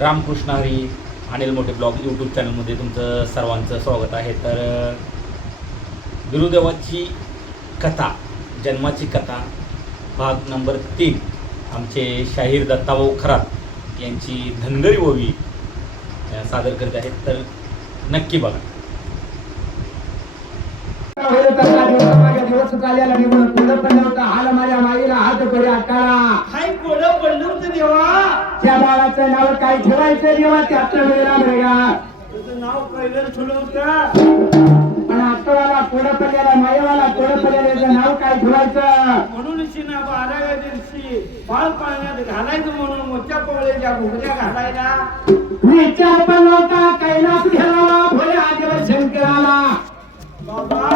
रामकृष्ण हरी अनिल मोठे blog YouTube चॅनलमध्ये तुमचं सर्वांचं स्वागत आहे. तर गुरुदेवाची कथा, जन्माची कथा भाग नंबर 3 आमचे शाहीर दत्ताभाऊ खरात यांची धनगरी ओवी सादर करत आहेत. तर नक्की बघा. दिवस चालला निघून कोडं पडलं होतं. हाल माझ्या माईला हात करे आकाळा. हाय कोडं पडलं होतं देवा. त्या बाळाचं नाव काय ठेवायचं देवा? त्याचं वेळा बघा. तुझं नाव पहिलं ठेवलं होतं. पण आकाळाला कोडं पडलेला माईवाला कोडं पडलेलं नाव काय ठेवायचं? म्हणून शिना 12व्या दिवशी बाळ पाळण्यात घालायचं म्हणून मोठ्या पवळेच्या घुगऱ्या घालायला विचार पण नव्हता कैलास घ्यावा भोले आदिव शंकराला. बाबा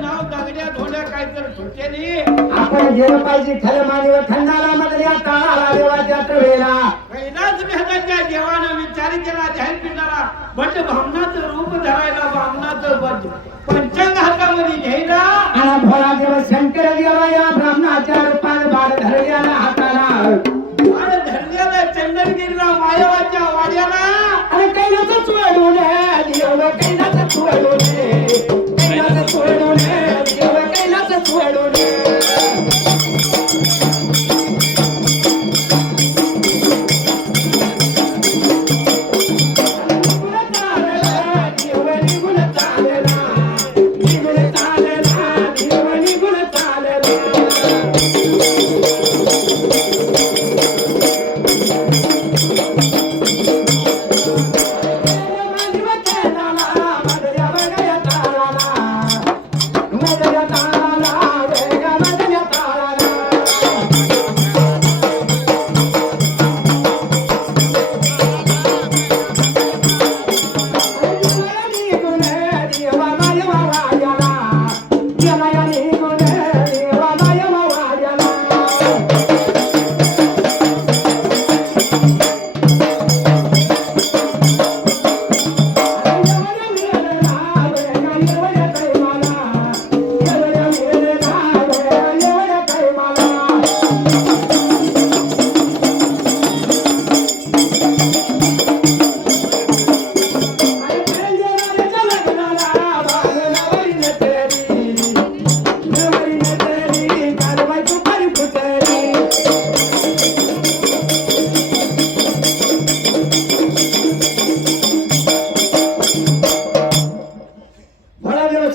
नाव दागड्या धोड्या काय तर ठोक्यानी आपण गेलं पाहिजे खरं मानव खंडाला मधल्या ताळाला देवाच्या वेळेला. कैलास भेटायच्या देवानं विचार केला जाहीर पिंडाला बट भावनाचं रूप धरायला बामणाचं पंचांग हातामध्ये घ्यायला. आणि भोळा देव शंकर देवा या ब्राह्मणाच्या रूपात बाळ धरल्याला हाताला आणि धरल्याला चंदनगिरीला मायावाच्या वाड्याला. आणि कैलासच वळवले देव कैलासच वळवले कैलासच वळवले देव कैलासच वळवले.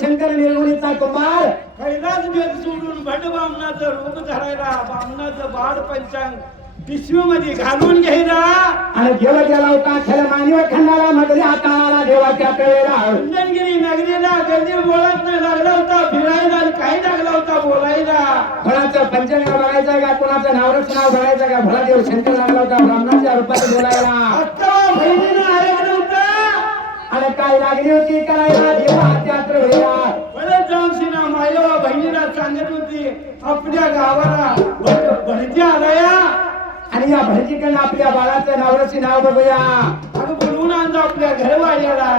शंकर निर्गुणीचा कुमार कैलास भेद सोडून भट बामणाचं रूप धरायला बामणाचं बाळ पंचांग पिशवीमध्ये घालून घ्यायला. आणि देव गेला होता खरं मानव खंडाला मधल्या हाताला देवाच्या वेळेला. चंदनगिरी नगरीला गदी बोळात लागला होता फिरायला आणि काही लागला होता बोलायला. कोणाचं पंचांग बघायचं का कोणाचं नावरच नाव बघायचं का? भोळा देव शंकर लागला होता ब्राह्मणाच्या रूपात बोलायला. अक्का बहिणीनं ऐकलं होतं. आणि काय लागली होती करायला देवा त्यात्र वेळेला. परत जाऊन शिना मायवा बहिणीला सांगत होती आपल्या गावाला भटजी आलाया. आणि या भटजीकडनं आपल्या बाळाचं नावरची नाव बघूया. अगं बोलवून आणतो आपल्या घरवाल्याला.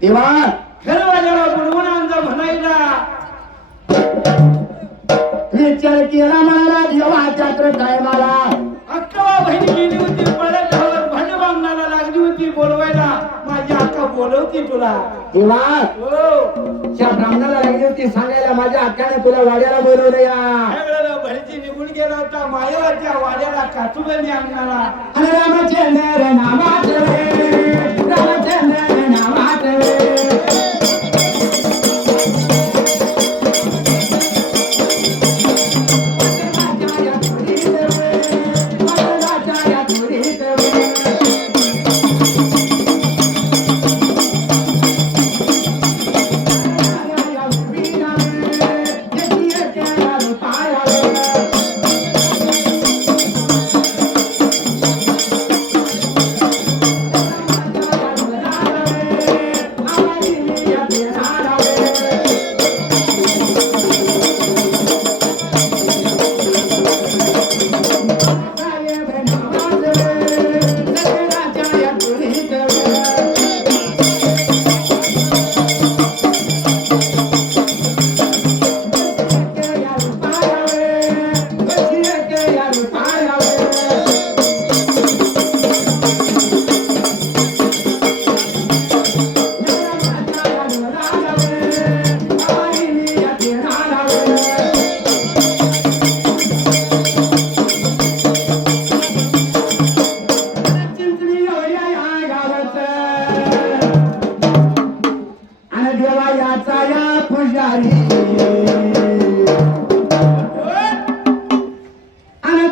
देवा घरवाल्याला बोलवून आणतो म्हणायला. विचार केला मला देवा त्यात्र काय मला. अक्का बहिणी गेली होती पळत धावत भंड बांधण्याला लागली होती बोलवायला. माझी अक्का बोलवती तुला. देवा हो त्या ब्राह्मणाला लागली होती सांगायला माझ्या हक्काने तुला वाड्याला बोलवलं या. त्यावेळेला भरती निघून गेला होता मायावाच्या वाड्याला काचुबंदी अंगणाला. आणि रामचंद्र नामाचे रामचंद्र नामाचे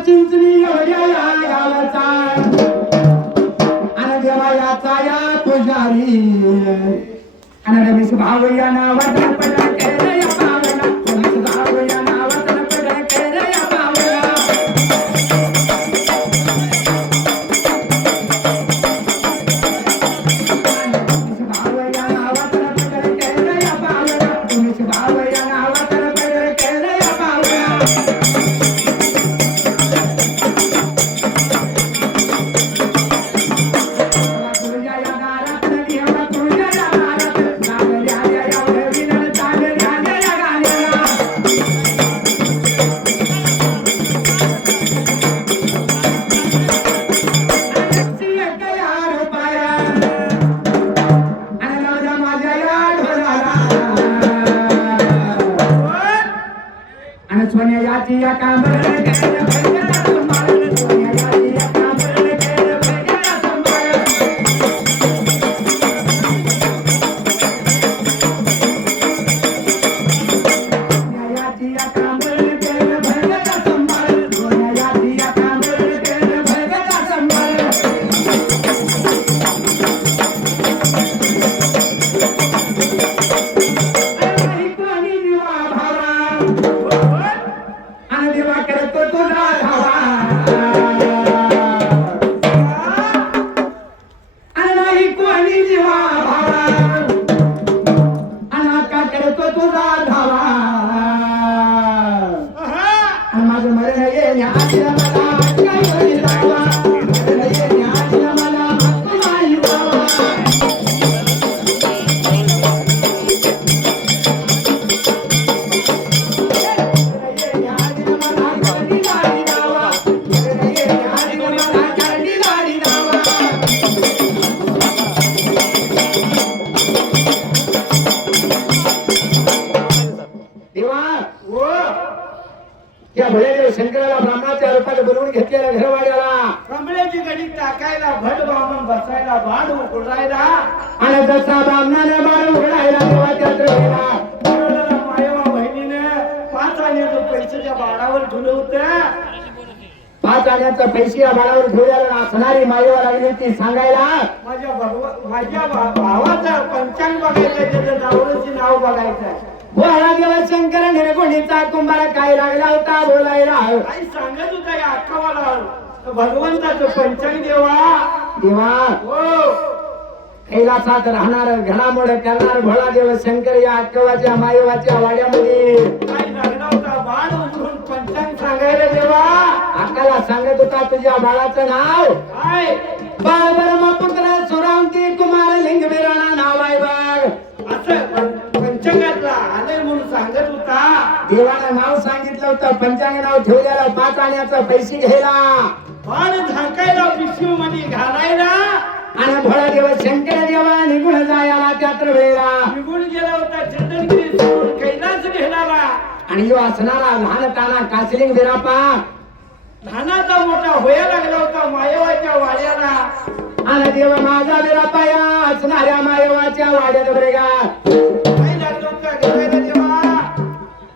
चिंचणी एवढ्या या गावाचा आणि देवा याचा या पुजारी आणि रमेश भाऊ या नावाचा पदर केलं या भावना रमेश भाऊ या नावाचा पदर केलं या भावना रमेश भाऊ या नावाचा पदर केलं या भावना रमेश भाऊ या नावाचा पदर केलं या भावना सोन्या याची या कांबर सोन्या याची या कांबर या भोळ्यादेव शंकराला ब्राह्मणाच्या रूपात बोलवून घेतलेल्या घरवाड्याला कमळ्याची गडी टाकायला भट बामण बसायला भाड उकडायला आणि जसा ब्राह्मणाने बाळ उघडायला देवाच्या त्रिवेला मायवा बहिणीने 5 आण्याचं पैशाच्या बाळावर ठेवलं होतं 5 आण्याचं पैसे या बाळावर ठेवल्याला असणारी मायवा लागली ती सांगायला माझ्या भावाचा पंचांग बघायचं त्याचं नावरची नाव बघायचं भोळा देव शंकर निर्गुणीचा कुंभार काय लागला होता बोलायला काही सांगत होता या अक्कावाला भगवंताचं पंचांग देवा देवा हो कैलासात राहणार घडामोड करणार भोळा देव शंकर या अक्कवाच्या मायवाच्या वाड्यामध्ये काय लागला होता बाळ उघडून पंचांग सांगायला देवा अक्काला सांगत होता तुझ्या बाळाचं नाव काय बाळ ब्रह्मपुत्र सुरावती कुमार लिंगवीराणा नाव आहे बघ असं पंचांगातला आलंय म्हणून सांगत होता देवानं नाव सांगितलं होतं पंचांग नाव ठेवलेलं 5 आण्याचं पैसे घ्यायला बाळ झाकायला पिशवी मध्ये घालायला आणि भोळा देव शंकर देवा निघून जायला त्यात्र वेळेला निघून गेला होता चंदनगिरी सोडून कैलास घेणारा आणि यो असणारा लहान ताना कासलिंग बिरापा लहानाचा मोठा होया लागला होता मायवाच्या वाड्याला आणि देव माझा बिरापा या असणाऱ्या मायवाच्या वाड्यात बरेगा काय लागलं होतं घरायला देवा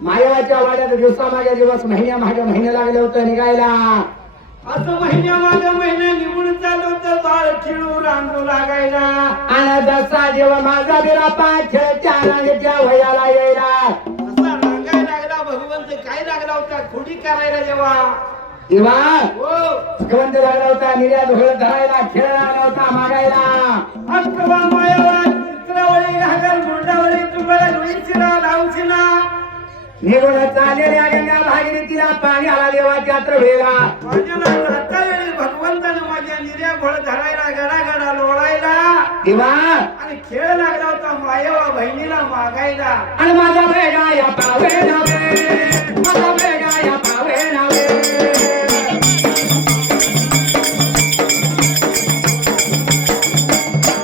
मायवाच्या वाड्यात दिवसामागे दिवस महिन्यामागे महिने लागले होतं निघायला असं महिन्यामागे महिना निघून चाललं होतं बाळ खिळू रांगू लागायला आणि जसा देव माझा बिरापा खेळत्या रांगेच्या वयाला यायला असा रांगायला लागला भगवंत काय लागला होता खोडी करायला देवा देवा हो भगवंत लागला होता निर्या ढोळ धरायला खेळ लागला होता मागायला अक्कवा मायावा चित्रावळी घागर गुंडावळी तुम्हाला लुईचिरा लावचिना निघून चाललेल्या गंगा भागीरथीला पाणी आला देवाच्या त्रिवेला माझ्याला जाता वेळी भगवंतानं माझ्या निर्या घोळ धरायला गडागडा लोळायला देवा आणि खेळ लागला होता मायावा बहिणीला मागायला आणि माझा बेगा या पावे नावे माझा बेगा या पावे नावे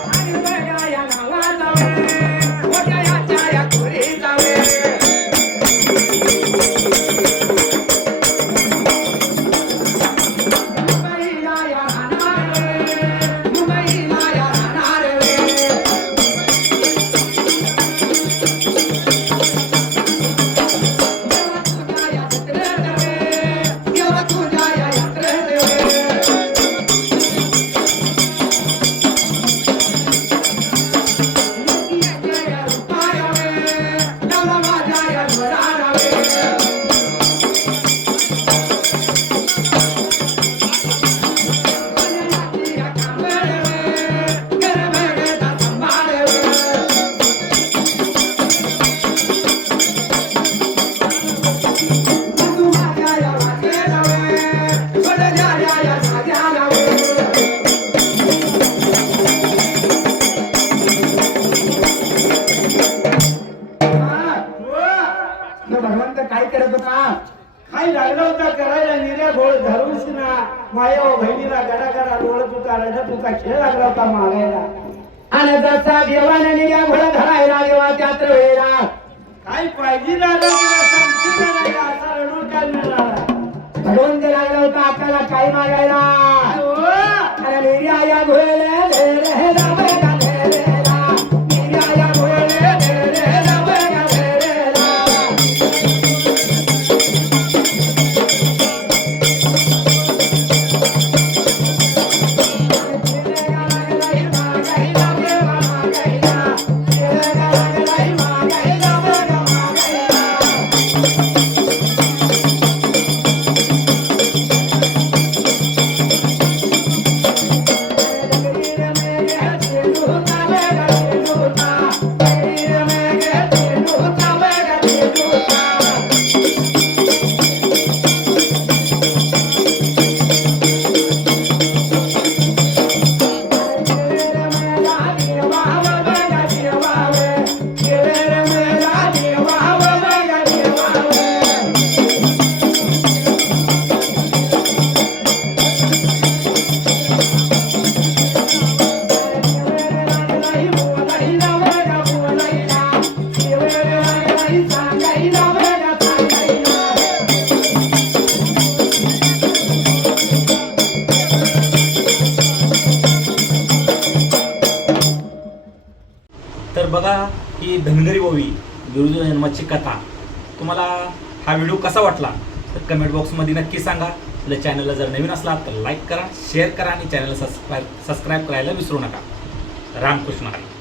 आणि बेगा या नावा जावे मोठ्या याच्या या कुरी जावे मुंबईला या राहणार रे मुंबईला या राहणार रे या माया बहिणीला गडागडा लोळत होता रडत होता खेळ लागला होता मागायला आणि जसा देवाने निड्या घोड धरायला देवा त्यात वेळेला काय पाहिजे दादा तुला सांगते का नाही असा रडून काय मिळणार घडवून ते लागला होता आपल्याला काही मागायला आणि निड्या या घोड्याला धे रे रावे का धे रे रा. निड्या या घोड्याला धे रे रावे का धे रे रा. तर बघा ही धनगरी ओवी गुरुजी जन्माची कथा. तुम्हाला हा व्हिडिओ कसा वाटला तर कमेंट बॉक्समध्ये नक्की सांगा. आपल्या चॅनलला जर नवीन असला तर लाईक करा, शेअर करा आणि चॅनलला सबस्क्राईब करायला विसरू नका. रामकृष्ण हरी.